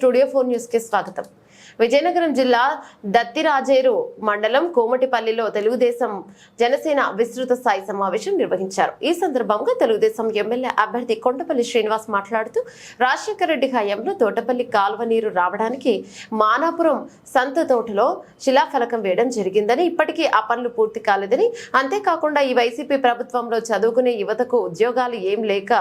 Studio 4 news కి స్వాగతం. విజయనగరం జిల్లా దత్తిరాజేరు మండలం కోమటిపల్లిలో తెలుగుదేశం జనసేన విస్తృత స్థాయి సమావేశం నిర్వహించారు. ఈ సందర్భంగా తెలుగుదేశం ఎమ్మెల్యే అభ్యర్థి కొండపల్లి శ్రీనివాస్ మాట్లాడుతూ రాజశేఖర రెడ్డి హయాంలో తోటపల్లి కాలువ నీరు రావడానికి మానాపురం సంత తోటలో శిలాఫలకం వేయడం జరిగిందని, ఇప్పటికీ ఆ పనులు పూర్తి కాలేదని, అంతేకాకుండా ఈ వైసీపీ ప్రభుత్వంలో చదువుకునే యువతకు ఉద్యోగాలు ఏం లేక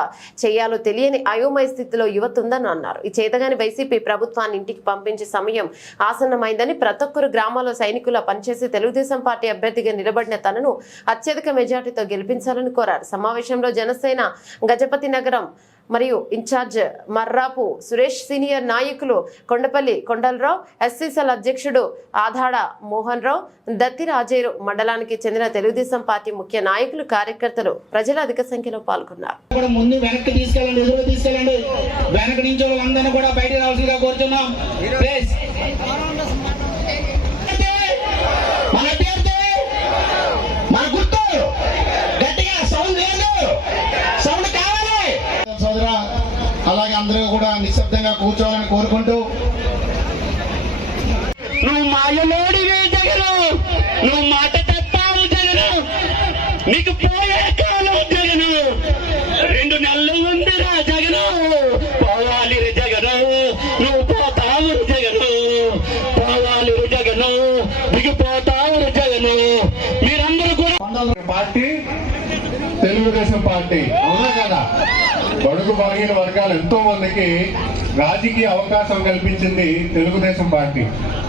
చేయాలో తెలియని అయోమయ స్థితిలో యువత ఉందని అన్నారు. ఈ చేతగాని వైసీపీ ప్రభుత్వాన్ని ఇంటికి పంపించే సమయం ఆసన్నమైందని, ప్రతి ఒక్కరు గ్రామాల్లో సైనికుల పనిచేసి తెలుగుదేశం పార్టీ అభ్యర్థిగా నిలబడిన తనను అత్యధిక మెజార్టీతో గెలిపించాలని కోరారు. సమావేశంలో జనసేన గజపతి నగరం మరియు ఇన్ఛార్జ్ మర్రాపు సురేష్, సీనియర్ నాయకులు కొండపల్లి కొండలరావు, ఎస్సీసీఎల్ అధ్యక్షుడు ఆధాడ మోహన్ రావు, దత్తిరాజేరు మండలానికి చెందిన తెలుగుదేశం పార్టీ ముఖ్య నాయకులు, కార్యకర్తలు, ప్రజలు అధిక సంఖ్యలో పాల్గొన్నారు. అలాగే అందరూ కూడా నిశ్శబ్దంగా కూర్చోవాలని కోరుకుంటూ, నువ్వు మాయలోడివే జగను, నువ్వు మాట తప్పావు జగను, నీకు పోయే కాలం జగను, 2 నెలలు ఉందిరా జగను, పోవాలి జగను, నువ్వు పోతావు జగను, పోవాలి జగను, దిగిపోతావు జగను. మీరందరూ కూడా పార్టీ తెలుగుదేశం పార్టీ అవునా కదా? బడుగు బలహీన వర్గాలు ఎంతో మందికి రాజకీయ అవకాశం కల్పించింది తెలుగుదేశం పార్టీ.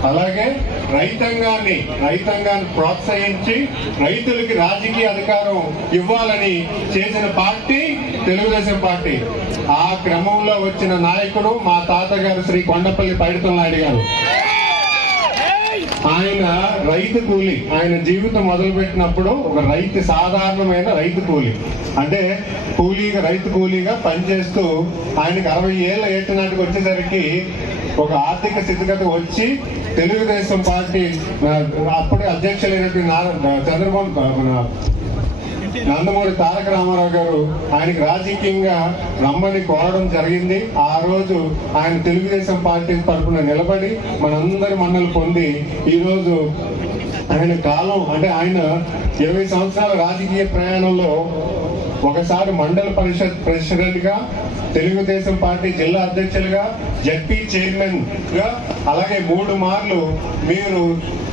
అలాగే రైతాంగాన్ని ప్రోత్సహించి రైతులకి రాజకీయ అధికారం ఇవ్వాలని చేసిన పార్టీ తెలుగుదేశం పార్టీ. ఆ క్రమంలో వచ్చిన నాయకుడు మా తాతగారు శ్రీ కొండపల్లి పైడితల్లాయుడు గారు. ఆయన రైతు కూలి, ఆయన జీవితం మొదలుపెట్టినప్పుడు ఒక సాధారణమైన రైతు కూలి, అంటే రైతు కూలీగా పనిచేస్తూ ఆయనకి 60 ఏళ్ళ ఏటి నాటికి వచ్చేసరికి ఒక ఆర్థిక స్థితిగతి వచ్చి తెలుగుదేశం పార్టీ అప్పుడే అధ్యక్షులైనటువంటి నందమూరి తారక రామారావు గారు ఆయనకి రాజకీయంగా రమ్మని కోరడం జరిగింది. ఆ రోజు ఆయన తెలుగుదేశం పార్టీ తరఫున నిలబడి మనందరి మన్నలు పొంది ఈరోజు ఆయన కాలం, అంటే ఆయన 20 సంవత్సరాల రాజకీయ ప్రయాణంలో ఒకసారి మండల పరిషత్ ప్రెసిడెంట్ గా, తెలుగుదేశం పార్టీ జిల్లా అధ్యక్షులుగా, జడ్పీ చైర్మన్ గా, అలాగే 3 మార్లు మీరు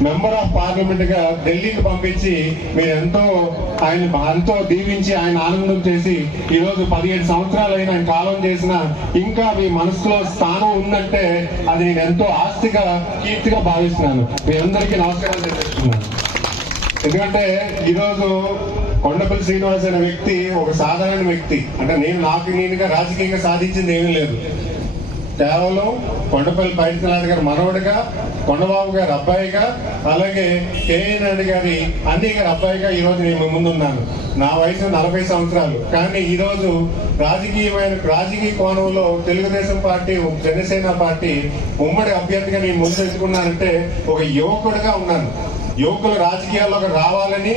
మెంబర్ ఆఫ్ పార్లమెంట్ గా ఢిల్లీకి పంపించి మీరు ఎంతో దీవించి ఆయన ఆనందం చేసి ఈరోజు 17 సంవత్సరాలైన ఆయన కాలం చేసిన ఇంకా మీ మనసులో స్థానం ఉందంటే అది నేను ఎంతో ఆస్తిగా, కీర్తిగా భావిస్తున్నాను. మీ అందరికీ నమస్కారం తెలియజేస్తున్నాను. ఎందుకంటే ఈరోజు కొండపల్లి శ్రీనివాస్ అనే వ్యక్తి ఒక సాధారణ వ్యక్తి, అంటే నేనుగా రాజకీయంగా సాధించింది ఏమీ లేదు. కేవలం కొండపల్లి పైడితల్లాయుడు గారు మనవడిగా, కొండబాబు గారి అబ్బాయిగా, అలాగే కేఎన్ రెడ్డి గారి అన్నయ్య గారి అబ్బాయిగా ఈరోజు నేను ముందున్నాను. నా వయసు 40 సంవత్సరాలు. కానీ ఈరోజు రాజకీయ కోణంలో తెలుగుదేశం పార్టీ, జనసేన పార్టీ ఉమ్మడి అభ్యర్థిగా నేను ముందు ఎత్తుకున్నానంటే ఒక యువకుడిగా ఉన్నాను. యువకులు రాజకీయాల్లోకి రావాలని,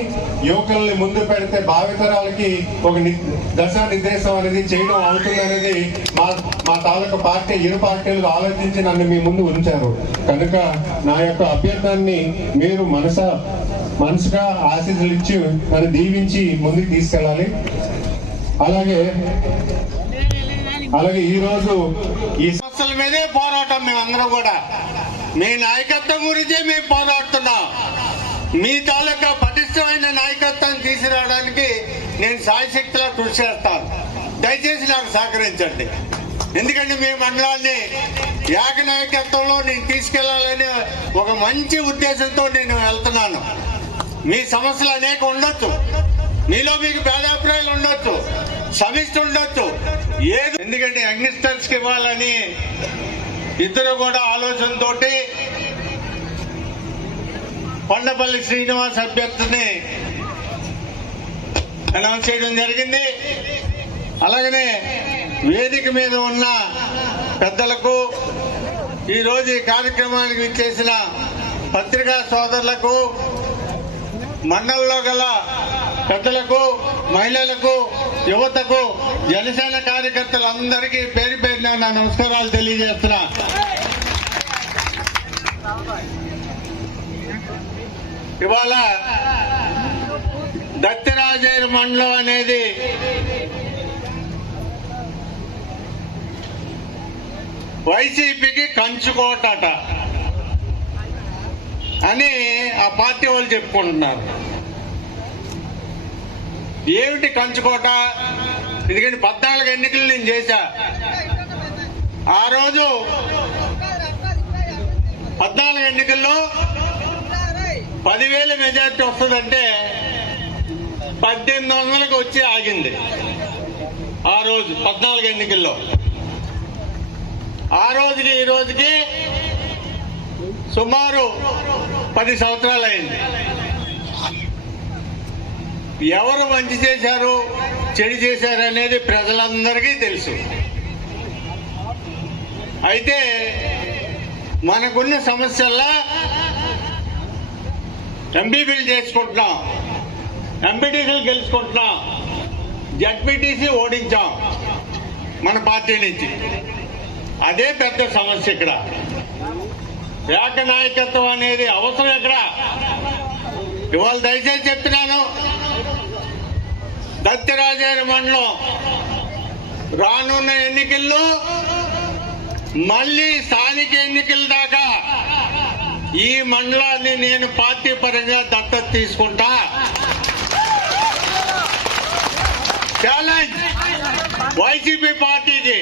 యువకుల్ని ముందు పెడితే భావితరాలకి ఒక దశానిర్దేశం అనేది చేయడం అవుతుందనేది మా తాలూకా పార్టీ, ఇరు పార్టీలు ఆలోచించి నన్ను మీ ముందు ఉంచారు. కనుక నా యొక్క అభ్యర్థాన్ని మీరు మనసుగా ఆశీస్సులు ఇచ్చి నన్ను దీవించి ముందుకు తీసుకెళ్ళాలి. అలాగే ఈరోజు ఈ సమస్యల మీదే పోరాటం. మేమందరం కూడా మీ నాయకత్వం గురించే మేము పోరాడుతున్నాం. మీ తాలూకా పటిష్టమైన నాయకత్వాన్ని తీసుకురావడానికి నేను సాయశక్తిలా కృషి చేస్తాను. దయచేసి నాకు సహకరించండి. ఎందుకంటే మీ మండలాన్ని ఏక నాయకత్వంలో నేను తీసుకెళ్లాలనే ఒక మంచి ఉద్దేశంతో నేను వెళ్తున్నాను. మీ సమస్యలు అనేక ఉండొచ్చు, మీలో మీకు భేదాభిప్రాయాలు ఉండొచ్చు, సమిష్టి ఉండొచ్చు, ఎందుకంటే యంగ్స్టర్స్కి ఇవ్వాలని ఇద్దరు కూడా ఆలోచనతోటి కొండపల్లి శ్రీనివాస్ అభ్యర్థిని అనౌన్స్ చేయడం జరిగింది. అలాగనే వేదిక మీద ఉన్న పెద్దలకు, ఈరోజు ఈ కార్యక్రమానికి విచ్చేసిన పత్రికా సోదరులకు, మండలంలో గల పెద్దలకు, మహిళలకు, యువతకు, జనసేన కార్యకర్తలందరికీ పేరు పేరున నా నమస్కారాలు తెలియజేస్తున్నా. ఇవాళ దత్తిరాజేరు మండలం అనేది వైసీపీకి కంచుకోటట అని ఆ పార్టీ వాళ్ళు చెప్పుకుంటున్నారు. ఏమిటి కంచుకోట? ఎందుకంటే 14 ఎన్నికలు నేను చేశా. ఆ రోజు 14 ఎన్నికల్లో 10,000 మెజార్టీ వస్తుందంటే 1800లకు వచ్చి ఆగింది. ఆ రోజు 14 ఎన్నికల్లో. ఆ రోజుకి ఈ రోజుకి సుమారు 10 సంవత్సరాలు అయింది. ఎవరు మంచి చేశారు, చెడు చేశారు అనేది ప్రజలందరికీ తెలుసు. అయితే మనకున్న సమస్యల్లా ఎంపీపీలు చేసుకుంటున్నాం, ఎంపీటీసీలు గెలుచుకుంటున్నాం, జడ్పీటీసీ ఓడించాం మన పార్టీ నుంచి. అదే పెద్ద సమస్య ఇక్కడ. ఏక నాయకత్వం అనేది అవసరం ఇక్కడ. ఇవాళ దయచేసి చెప్తున్నాను, దత్తిరాజేరు మండలం రానున్న ఎన్నికల్లో మళ్ళీ స్థానిక ఎన్నికల దాకా ఈ మండలాన్ని నేను పార్టీ పరంగా దత్తత తీసుకుంటా. ఛాలెంజ్ వైసీపీ పార్టీకి.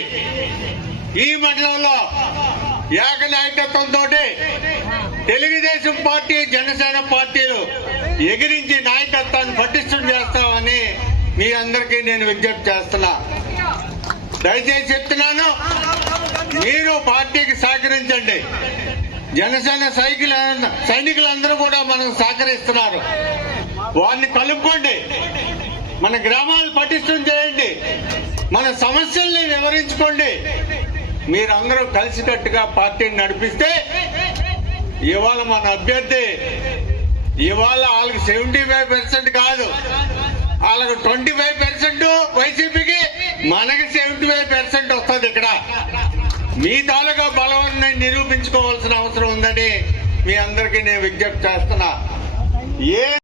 ఈ మండలంలో ఏక నాయకత్వంతో తెలుగుదేశం పార్టీ, జనసేన పార్టీలు ఎగిరించి నాయకత్వాన్ని పటిష్టం చేస్తామని మీ అందరికీ నేను విజ్ఞప్తి చేస్తున్నా. దయచేసి చెప్తున్నాను, మీరు పార్టీకి సహకరించండి. జనసేన సైనికులందరూ కూడా మనకు సహకరిస్తున్నారు. వారిని కలుపుకోండి, మన గ్రామాలు పటిష్టం చేయండి, మన సమస్యల్ని వివరించుకోండి. మీరందరూ కలిసికట్టుగా పార్టీని నడిపిస్తే ఇవాళ మన అభ్యర్థి ఇవాళ వాళ్ళకి 75% కాదు, వాళ్ళకి 25% వైసీపీకి, మనకి 75% వస్తుంది. ఇక్కడ మీ తాలూకా బలవాన్ని నిరూపించుకోవాల్సిన అవసరం ఉందని మీ అందరికీ నేను విజ్ఞప్తి చేస్తున్నా. ఏ